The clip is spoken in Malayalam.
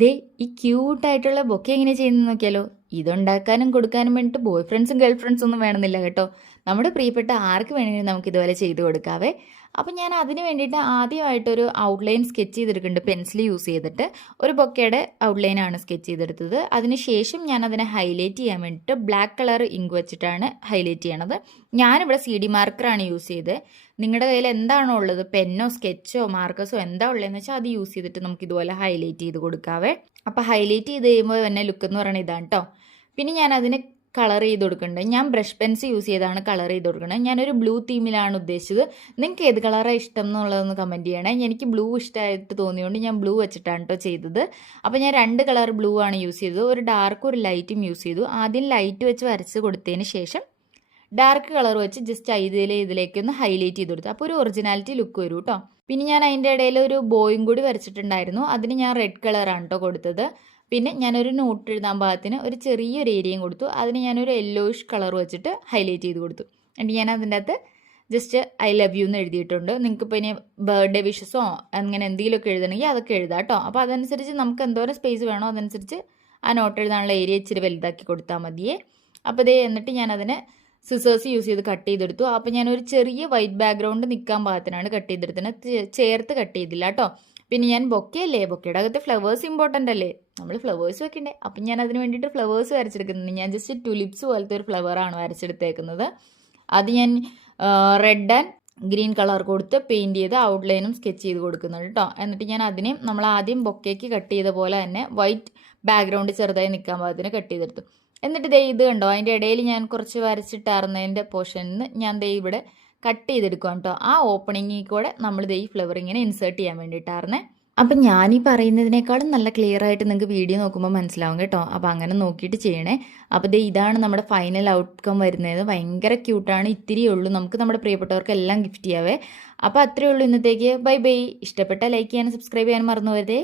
ദേ ഈ ക്യൂട്ടായിട്ടുള്ള ബൊക്കെ എങ്ങനെ ചെയ്യുന്നത് നോക്കിയാലോ. ഇതുണ്ടാക്കാനും കൊടുക്കാനും വേണ്ടിയിട്ട് ബോയ് ഫ്രണ്ട്സും ഗേൾ ഫ്രണ്ട്സും ഒന്നും വേണമെന്നില്ല കേട്ടോ. നമ്മുടെ പ്രിയപ്പെട്ട ആർക്ക് വേണമെങ്കിലും നമുക്ക് ഇതുപോലെ ചെയ്ത് കൊടുക്കാവേ. അപ്പം ഞാൻ അതിന് വേണ്ടിയിട്ട് ആദ്യമായിട്ടൊരു ഔട്ട്ലൈൻ സ്കെച്ച് ചെയ്തെടുക്കുന്നുണ്ട് പെൻസിൽ യൂസ് ചെയ്തിട്ട്. ഒരു ബൊക്കയുടെ ഔട്ട്ലൈനാണ് സ്കെച്ച് ചെയ്തെടുത്തത്. അതിനുശേഷം ഞാൻ അതിനെ ഹൈലൈറ്റ് ചെയ്യാൻ വേണ്ടിയിട്ട് ബ്ലാക്ക് കളർ ഇങ്ക് വെച്ചിട്ടാണ് ഹൈലൈറ്റ് ചെയ്യണത്. ഞാനിവിടെ CD മാർക്കറാണ് യൂസ് ചെയ്തത്. നിങ്ങളുടെ കയ്യിൽ എന്താണോ ഉള്ളത്, പെന്നോ സ്കെച്ചോ മാർക്കസോ എന്താ ഉള്ളതെന്ന് വെച്ചാൽ അത് യൂസ് ചെയ്തിട്ട് നമുക്ക് ഇതുപോലെ ഹൈലൈറ്റ് ചെയ്ത് കൊടുക്കാവേ. അപ്പോൾ ഹൈലൈറ്റ് ചെയ്ത് കഴിയുമ്പോൾ തന്നെ ലുക്ക് എന്ന് പറയുന്നത് ഇതാണ് കേട്ടോ. പിന്നെ ഞാൻ അതിന് കളർ ചെയ്ത് കൊടുക്കുന്നുണ്ട്. ഞാൻ ബ്രഷ് പെൻസ് യൂസ് ചെയ്താണ് കളർ ചെയ്ത് കൊടുക്കുന്നത്. ഞാനൊരു ബ്ലൂ തീമിലാണ് ഉദ്ദേശിച്ചത്. നിങ്ങൾക്ക് ഏത് കളറാണ് ഇഷ്ടം എന്നുള്ളതൊന്ന് കമൻറ്റ് ചെയ്യണേ. എനിക്ക് ബ്ലൂ ഇഷ്ടമായിട്ട് തോന്നിയതുകൊണ്ട് ഞാൻ ബ്ലൂ വെച്ചിട്ടാണ് കേട്ടോ ചെയ്തത്. അപ്പോൾ ഞാൻ 2 കളർ ബ്ലൂ ആണ് യൂസ് ചെയ്തത്. ഒരു ഡാർക്കും ഒരു ലൈറ്റും യൂസ് ചെയ്തു. ആദ്യം ലൈറ്റ് വെച്ച് വരച്ച് കൊടുത്തതിന് ശേഷം ഡാർക്ക് കളർ വെച്ച് ജസ്റ്റ് ഇതിലേക്കൊന്ന് ഹൈലൈറ്റ് ചെയ്ത് കൊടുത്തു. അപ്പോൾ ഒരു ഒറിജിനാലിറ്റി ലുക്ക് വരും കേട്ടോ. പിന്നെ ഞാൻ അതിൻ്റെ ഇടയിൽ ഒരു ബോയും കൂടി വരച്ചിട്ടുണ്ടായിരുന്നു. അതിന് ഞാൻ റെഡ് കളറാണ് കേട്ടോ കൊടുത്തത്. പിന്നെ ഞാനൊരു നോട്ട് എഴുതാൻ പാകത്തിന് ഒരു ചെറിയൊരു ഏരിയയും കൊടുത്തു. അതിന് ഞാനൊരു യെല്ലോയിഷ് കളർ വെച്ചിട്ട് ഹൈലൈറ്റ് ചെയ്ത് കൊടുത്തു. എന്നിട്ട് ഞാൻ അതിൻ്റെ അകത്ത് ജസ്റ്റ് ഐ ലവ് യു എന്ന് എഴുതിയിട്ടുണ്ട്. നിങ്ങൾക്കിപ്പോൾ ഇനി ബർത്ത്ഡേ വിഷസോ അങ്ങനെ എന്തെങ്കിലുമൊക്കെ എഴുതണമെങ്കിൽ അതൊക്കെ എഴുതാം കേട്ടോ. അപ്പോൾ അതനുസരിച്ച് നമുക്ക് എന്തോരം സ്പേസ് വേണോ അതനുസരിച്ച് ആ നോട്ട് എഴുതാനുള്ള ഏരിയ ഇച്ചിരി വലുതാക്കി കൊടുത്താൽ മതിയേ. അപ്പോൾ ഇതേ എന്നിട്ട് ഞാനതിന് സിസേഴ്സ് യൂസ് ചെയ്ത് കട്ട് ചെയ്തെടുത്തു. അപ്പോൾ ഞാനൊരു ചെറിയ വൈറ്റ് ബാക്ക്ഗ്രൗണ്ട് നിൽക്കാൻ പാകത്തിനാണ് കട്ട് ചെയ്തെടുത്തത്. ചേർത്ത് കട്ട് ചെയ്തില്ല കേട്ടോ. പിന്നെ ഞാൻ ബൊക്കയല്ലേ, ബൊക്കയുടെ അകത്ത് ഫ്ലവേഴ്സ് ഇമ്പോർട്ടൻ്റ് അല്ലേ, നമ്മൾ ഫ്ലവേഴ്സ് വെക്കണ്ടേ. അപ്പം ഞാൻ അതിന് വേണ്ടിയിട്ട് ഫ്ലവേഴ്സ് വരച്ചെടുക്കുന്നുണ്ട്. ഞാൻ ജസ്റ്റ് ടുലിപ്സ് പോലത്തെ ഒരു ഫ്ലവറാണ് വരച്ചെടുത്തേക്കുന്നത്. അത് ഞാൻ റെഡ് ആൻഡ് ഗ്രീൻ കളർ കൊടുത്ത് പെയിൻറ് ചെയ്ത് ഔട്ട്ലൈനും സ്കെച്ച് ചെയ്ത് കൊടുക്കുന്നുണ്ട് കേട്ടോ. എന്നിട്ട് ഞാൻ അതിനെ നമ്മൾ ആദ്യം ബൊക്കയ്ക്ക് കട്ട് ചെയ്ത പോലെ തന്നെ വൈറ്റ് ബാക്ക്ഗ്രൗണ്ട് ചെറുതായി നിൽക്കാൻ പാകത്തിന് കട്ട് ചെയ്തെടുത്തു. എന്നിട്ട് ദേ ഇത് കണ്ടോ, അതിൻ്റെ ഇടയിൽ ഞാൻ കുറച്ച് വരച്ചിട്ടായിരുന്നതിൻ്റെ പോർഷനിൽ ഞാൻ ദേ ഇവിടെ കട്ട് ചെയ്തെടുക്കുക കേട്ടോ. ആ ഓപ്പണിങ്ങിൽ കൂടെ നമ്മൾ ദേ ഈ ഫ്ലവർ ഇങ്ങനെ ഇൻസേർട്ട് ചെയ്യാൻ വേണ്ടിയിട്ടായിരുന്നേ. അപ്പം ഞാനീ പറയുന്നതിനേക്കാളും നല്ല ക്ലിയർ ആയിട്ട് നിങ്ങൾക്ക് വീഡിയോ നോക്കുമ്പോൾ മനസ്സിലാവും കേട്ടോ. അപ്പോൾ അങ്ങനെ നോക്കിയിട്ട് ചെയ്യണേ. അപ്പോൾ ദേ ഇതാണ് നമ്മുടെ ഫൈനൽ ഔട്ട്കം വരുന്നത്. ഭയങ്കര ക്യൂട്ടാണ്. ഇത്തിരിയേ ഉള്ളൂ, നമുക്ക് നമ്മുടെ പ്രിയപ്പെട്ടവർക്കെല്ലാം ഗിഫ്റ്റ് ചെയ്യാവേ. അപ്പോൾ അത്രയേ ഉള്ളൂ ഇന്നത്തേക്ക്. Bye bye. ഇഷ്ടപ്പെട്ടാൽ ലൈക്ക് ചെയ്യാനും സബ്സ്ക്രൈബ് ചെയ്യാനും മറന്നു പോകരുതേ.